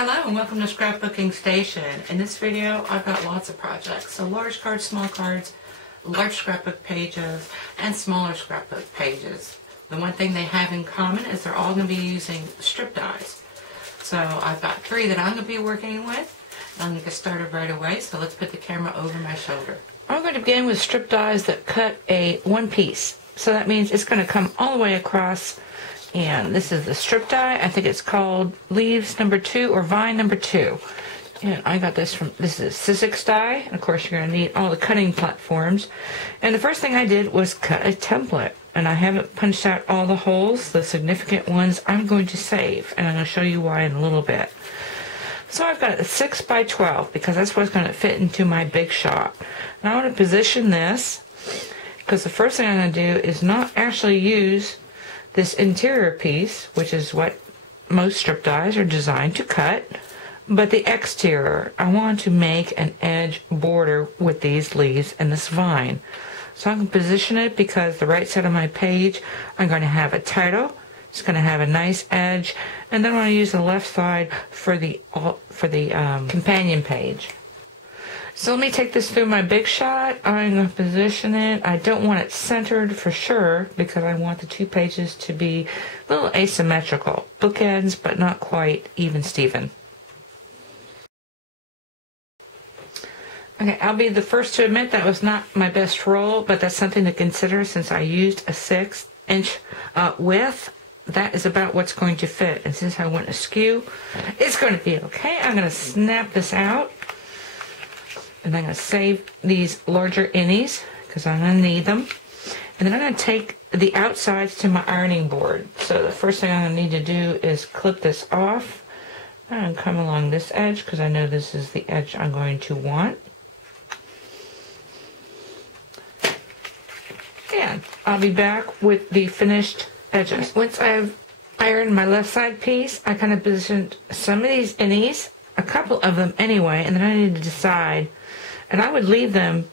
Hello and welcome to Scrapbooking Station. In this video I've got lots of projects. So large cards, small cards, large scrapbook pages, and smaller scrapbook pages. The one thing they have in common is they're all going to be using strip dies. So I've got 3 that I'm going to be working with. I'm going to get started right away, so let's put the camera over my shoulder. I'm going to begin with strip dies that cut a one piece. So that means it's going to come all the way across. And this is the strip die. I think it's called Leaves number 2 or Vine number 2. And I got this from, this is Sizzix die. And of course you're going to need all the cutting platforms. And the first thing I did was cut a template. And I haven't punched out all the holes. The significant ones I'm going to save. And I'm going to show you why in a little bit. So I've got a 6 by 12 because that's what's going to fit into my big shot. Now I want to position this because the first thing I'm going to do is not actually use this interior piece, which is what most strip dies are designed to cut, but the exterior. I want to make an edge border with these leaves and this vine. So I can position it because the right side of my page, I'm going to have a title. It's going to have a nice edge, and then I want to use the left side for the companion page. So let me take this through my big shot. I'm going to position it. I don't want it centered for sure because I want the 2 pages to be a little asymmetrical. Bookends, but not quite even Steven. Okay, I'll be the first to admit that was not my best roll, but that's something to consider since I used a 1/6" width. That is about what's going to fit. And since I went askew, it's going to be okay. I'm going to snap this out. And I'm going to save these larger innies because I'm going to need them. And then I'm going to take the outsides to my ironing board. So the first thing I'm going to need to do is clip this off. And come along this edge because I know this is the edge I'm going to want. And I'll be back with the finished edges. Once I've ironed my left side piece, I kind of positioned some of these innies, a couple of them anyway, and then I need to decide. And I would leave them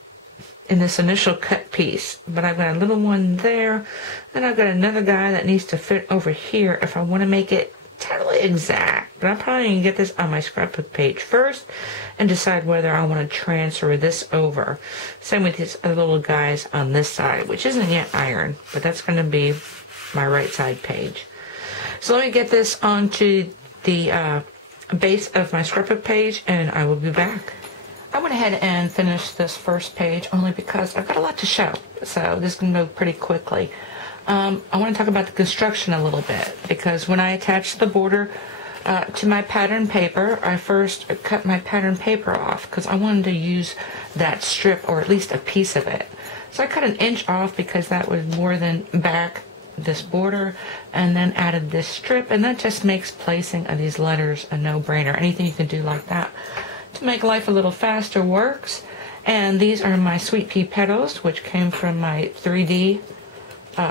in this initial cut piece. But I've got a little one there. And I've got another guy that needs to fit over here if I want to make it totally exact. But I'm probably going to get this on my scrapbook page first and decide whether I want to transfer this over. Same with these other little guys on this side, which isn't yet ironed. But that's going to be my right side page. So let me get this onto the base of my scrapbook page and I will be back. I went ahead and finished this first page only because I've got a lot to show, so this can go pretty quickly. I want to talk about the construction a little bit because when I attached the border to my pattern paper, I first cut my pattern paper off because I wanted to use that strip or at least a piece of it. So I cut 1 inch off because that would more than back this border and then added this strip, and that just makes placing of these letters a no-brainer. Anything you can do like that to make life a little faster works. And these are my sweet pea petals, which came from my 3D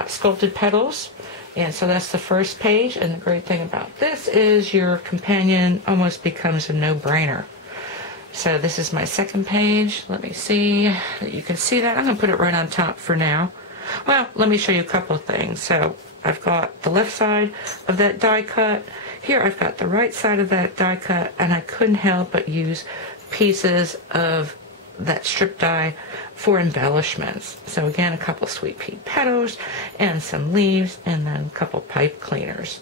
sculpted petals. And so that's the first page, and the great thing about this is your companion almost becomes a no-brainer. So this is my second page. Let me see. You can see that. I'm going to put it right on top for now. Well, let me show you a couple of things. So I've got the left side of that die cut. Here I've got the right side of that die cut, and I couldn't help but use pieces of that strip die for embellishments. So again, a couple sweet pea petals and some leaves and then a couple pipe cleaners.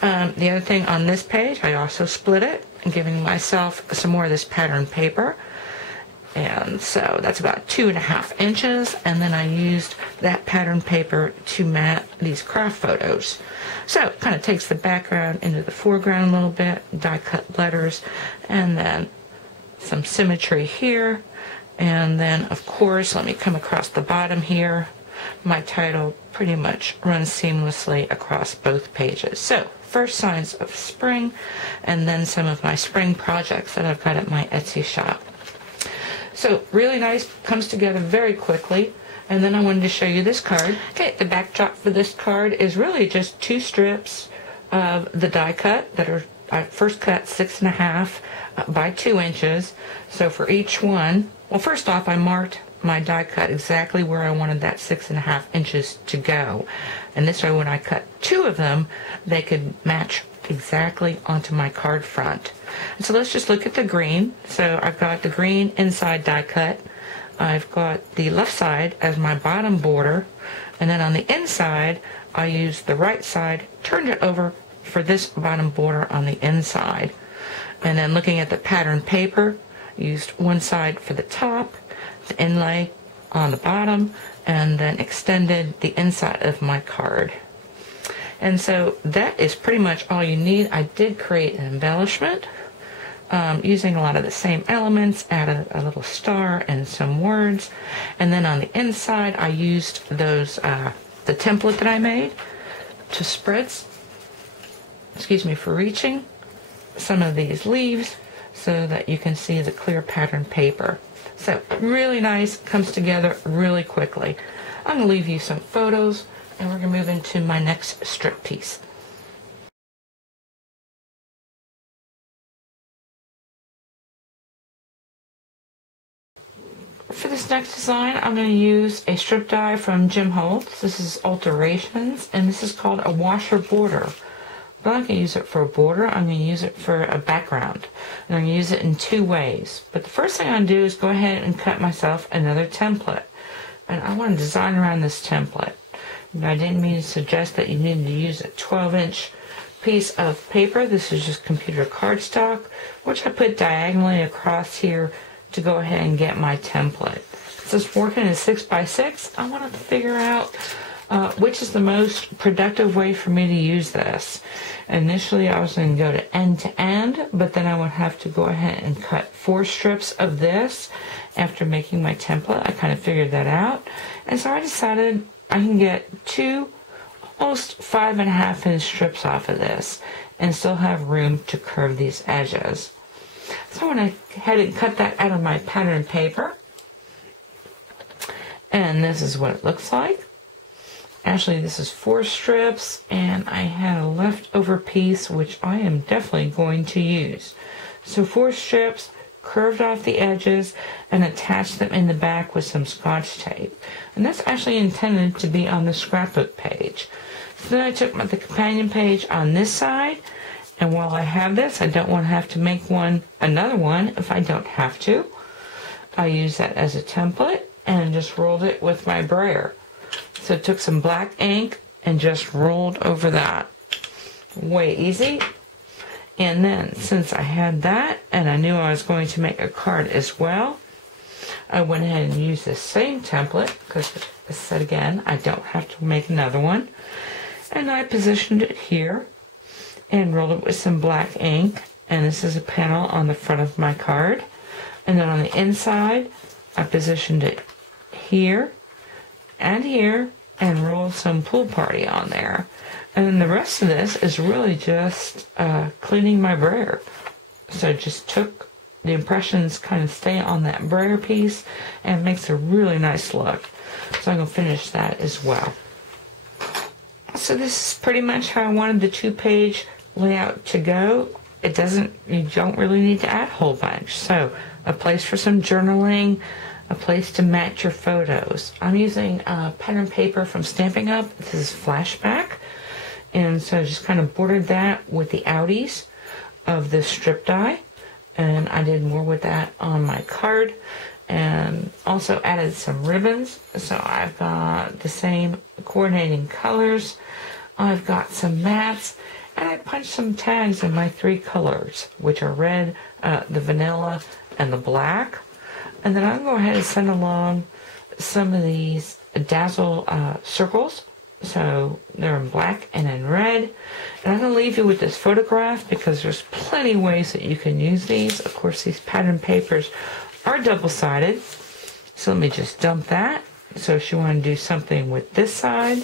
The other thing on this page, I also split it, giving myself some more of this pattern paper. And so that's about 2.5 inches, and then I used that pattern paper to mat these craft photos. So it kind of takes the background into the foreground a little bit, die cut letters, and then some symmetry here. And then of course, let me come across the bottom here. My title pretty much runs seamlessly across both pages. So first signs of spring, and then some of my spring projects that I've got at my Etsy shop. So really nice, comes together very quickly. And then I wanted to show you this card. Okay, the backdrop for this card is really just 2 strips of the die cut that are, I first cut 6.5 by 2 inches. So for each one, well, first off, I marked my die cut exactly where I wanted that 6.5 inches to go. And this way, when I cut 2 of them, they could match exactly onto my card front. And so let's just look at the green. So I've got the green inside die cut. I've got the left side as my bottom border, and then on the inside I used the right side, turned it over for this bottom border on the inside. And then looking at the pattern paper, used one side for the top, the inlay on the bottom, and then extended the inside of my card. And so that is pretty much all you need. I did create an embellishment using a lot of the same elements, added a little star and some words. And then on the inside, I used those, the template that I made to spreads, for reaching some of these leaves so that you can see the clear pattern paper. So really nice, comes together really quickly. I'm going to leave you some photos and we're going to move into my next strip piece. For this next design, I'm going to use a strip die from Jim Holtz. This is Alterations, and this is called a washer border. But I'm not going to use it for a border, I'm going to use it for a background. And I'm going to use it in two ways. But the first thing I'm going to do is go ahead and cut myself another template. And I want to design around this template. And I didn't mean to suggest that you needed to use a 12-inch piece of paper. This is just computer cardstock, which I put diagonally across here to go ahead and get my template. Since working in 6x6, I wanted to figure out which is the most productive way for me to use this. Initially, I was going to go to end, but then I would have to go ahead and cut 4 strips of this after making my template. I kind of figured that out. And so I decided I can get 2 almost 5.5-inch strips off of this and still have room to curve these edges. So I went ahead and cut that out of my pattern paper. And this is what it looks like. Actually, this is 4 strips, and I had a leftover piece, which I am definitely going to use. So 4 strips, curved off the edges, and attached them in the back with some Scotch tape. And that's actually intended to be on the scrapbook page. So then I took the companion page on this side, and while I have this, I don't want to have to make another one if I don't have to. I use that as a template and just rolled it with my brayer. So I took some black ink and just rolled over that. Way easy. And then since I had that and I knew I was going to make a card as well, I went ahead and used the same template because, as I said again, I don't have to make another one. And I positioned it here and rolled it with some black ink. And this is a panel on the front of my card. And then on the inside, I positioned it here and here and rolled some pool party on there. And then the rest of this is really just cleaning my brayer. So I just took the impressions, kind of stay on that brayer piece, and it makes a really nice look. So I'm going to finish that as well. So this is pretty much how I wanted the 2-page layout to go. You don't really need to add a whole bunch. So a place for some journaling, a place to match your photos. I'm using pattern paper from Stampin' Up. This is Flashback. And so I just kind of bordered that with the outies of this strip die. And I did more with that on my card. And also added some ribbons. So I've got the same coordinating colors. I've got some mats. And I punched some tags in my 3 colors, which are red, the vanilla, and the black. And then I'm going to go ahead and send along some of these dazzle circles. So they're in black and in red. And I'm going to leave you with this photograph because there's plenty of ways that you can use these. Of course, these pattern papers are double-sided. So let me just dump that. So if you want to do something with this side,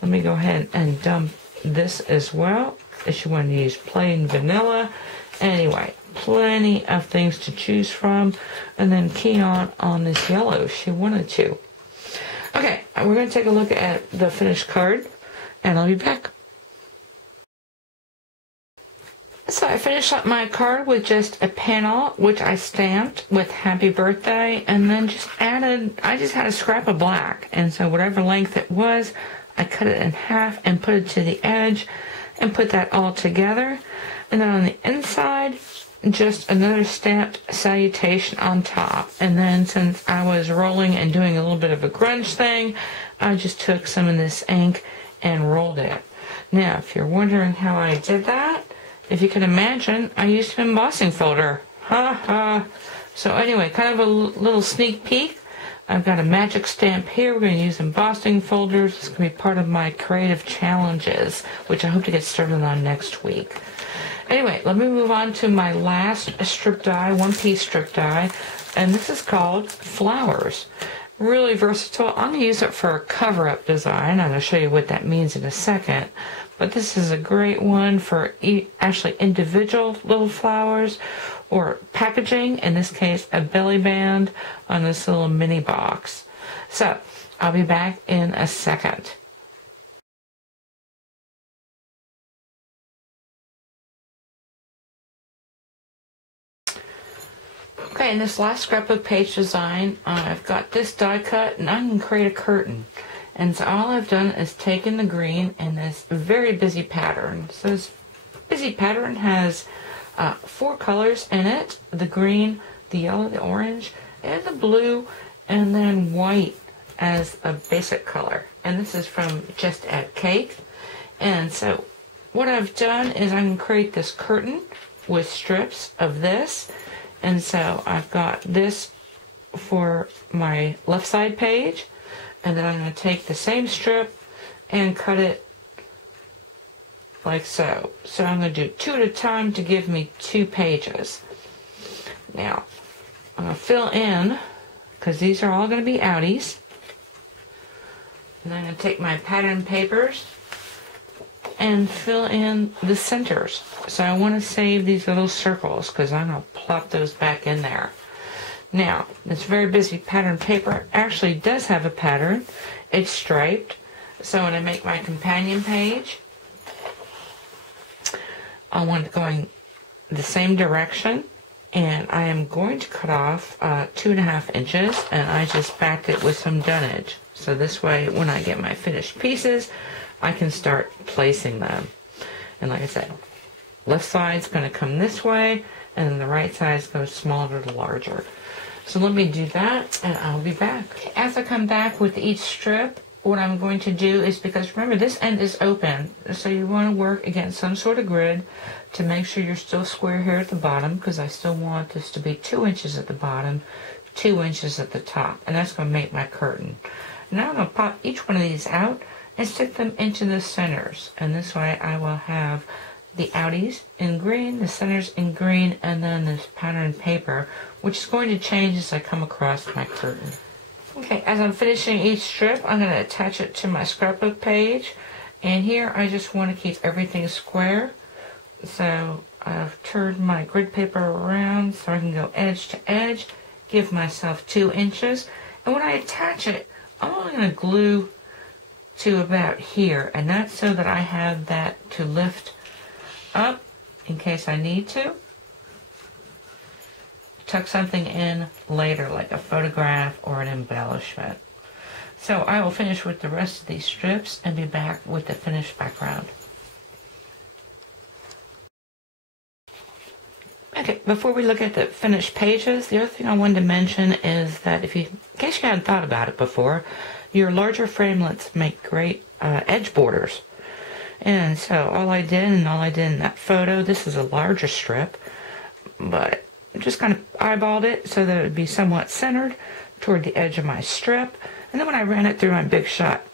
let me go ahead and dump this as well. If you want to use plain vanilla. Anyway, plenty of things to choose from. And then key on this yellow if you wanted to. Okay, we're going to take a look at the finished card, and I'll be back. So I finished up my card with just a panel, which I stamped with Happy Birthday, and then I just had a scrap of black. And so whatever length it was, I cut it in half and put it to the edge and put that all together. And then on the inside, just another stamped salutation on top. And then since I was rolling and doing a little bit of a grunge thing, I just took some of this ink and rolled it. Now, if you're wondering how I did that, if you can imagine, I used an embossing folder. Ha ha. So anyway, kind of a little sneak peek. I've got a magic stamp here. We're going to use embossing folders. It's going to be part of my creative challenges, which I hope to get started on next week. Anyway, let me move on to my last strip die, one-piece strip die, and this is called Flowers. Really versatile. I'm going to use it for a cover-up design. I'm going to show you what that means in a second. But this is a great one for actually individual little flowers or packaging, in this case a belly band on this little mini box. So I'll be back in a second. Okay, in this last scrapbook page design, I've got this die cut and I'm going to create a curtain. And so all I've done is taken the green in this very busy pattern. So this busy pattern has 4 colors in it: the green, the yellow, the orange, and the blue, and then white as a basic color. And this is from Just Add Cake. And so what I've done is I'm going to create this curtain with strips of this. And so I've got this for my left side page, and then I'm going to take the same strip and cut it like so. So I'm going to do 2 at a time to give me 2 pages. Now, I'm going to fill in, because these are all going to be outies. And I'm going to take my pattern papers and fill in the centers. So I want to save these little circles because I'm going to plop those back in there. Now, this very busy pattern paper actually does have a pattern. It's striped. So when I make my companion page, I want it going the same direction, and I am going to cut off 2.5 inches, and I just backed it with some dunnage. So this way, when I get my finished pieces, I can start placing them. And like I said, left side's going to come this way, and then the right side's goes smaller to larger. So let me do that, and I'll be back. As I come back with each strip, what I'm going to do is, because remember this end is open, so you want to work against some sort of grid to make sure you're still square here at the bottom, because I still want this to be 2 inches at the bottom, 2 inches at the top, and that's going to make my curtain. Now I'm going to pop each one of these out and stick them into the centers, and this way I will have the outies in green, the centers in green, and then this pattern paper, which is going to change as I come across my curtain. Okay, as I'm finishing each strip, I'm going to attach it to my scrapbook page, and here I just want to keep everything square. So I've turned my grid paper around so I can go edge to edge, give myself 2 inches, and when I attach it, I'm only going to glue to about here, and that's so that I have that to lift up in case I need to tuck something in later, like a photograph or an embellishment. So I will finish with the rest of these strips and be back with the finished background. Okay, before we look at the finished pages, the other thing I wanted to mention is that in case you hadn't thought about it before, your larger framelits make great edge borders. And so all I did in that photo, this is a larger strip, but just kind of eyeballed it so that it would be somewhat centered toward the edge of my strip. And then when I ran it through my big shot,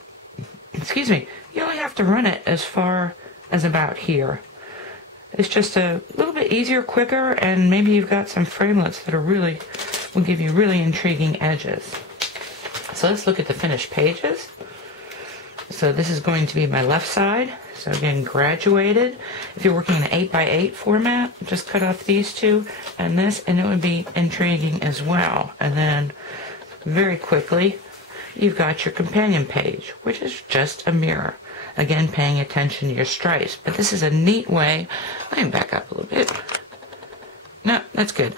excuse me, you only have to run it as far as about here. It's just a little bit easier, quicker, and maybe you've got some framelits that will give you really intriguing edges. So let's look at the finished pages. So this is going to be my left side. So again, graduated. If you're working in an 8x8 format, just cut off these two and this, and it would be intriguing as well. And then very quickly, you've got your companion page, which is just a mirror. Again, paying attention to your stripes. But this is a neat way. Let me back up a little bit. No, that's good.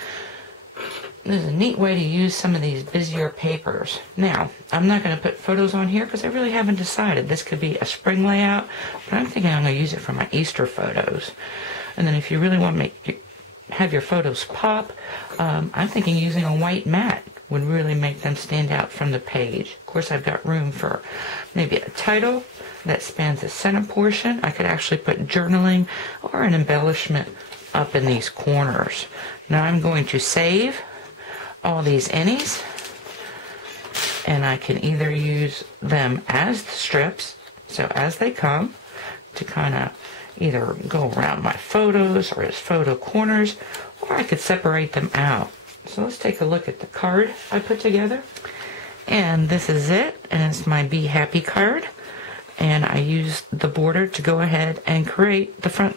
This is a neat way to use some of these busier papers. Now, I'm not going to put photos on here because I really haven't decided. This could be a spring layout, but I'm thinking I'm going to use it for my Easter photos. And then if you really want to make have your photos pop. I'm thinking using a white mat would really make them stand out from the page. Of course, I've got room for maybe a title that spans the center portion. I could actually put journaling or an embellishment up in these corners. Now I'm going to save all these innies, and I can either use them as the strips, so as they come, to kind of either go around my photos or as photo corners, or I could separate them out. So let's take a look at the card I put together. And this is it, and it's my Be Happy card. And I used the border to go ahead and create the front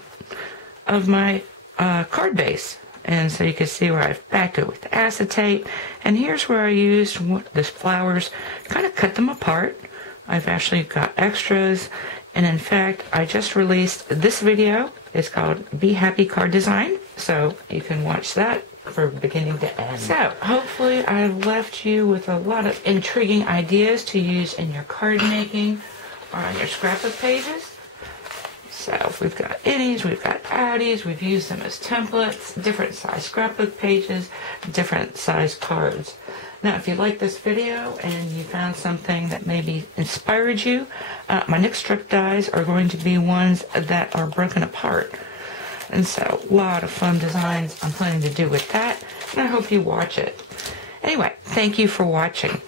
of my card base. And so you can see where I've backed it with acetate. And here's where I used these flowers, kind of cut them apart. I've actually got extras. And in fact, I just released this video. It's called Be Happy Card Design. So you can watch that from beginning to end. So hopefully I've left you with a lot of intriguing ideas to use in your card making or on your scrapbook pages. So we've got innies, we've got outies, we've used them as templates, different size scrapbook pages, different size cards. Now, if you like this video and you found something that maybe inspired you, my next strip dies are going to be ones that are broken apart. And so, a lot of fun designs I'm planning to do with that, and I hope you watch it. Anyway, thank you for watching.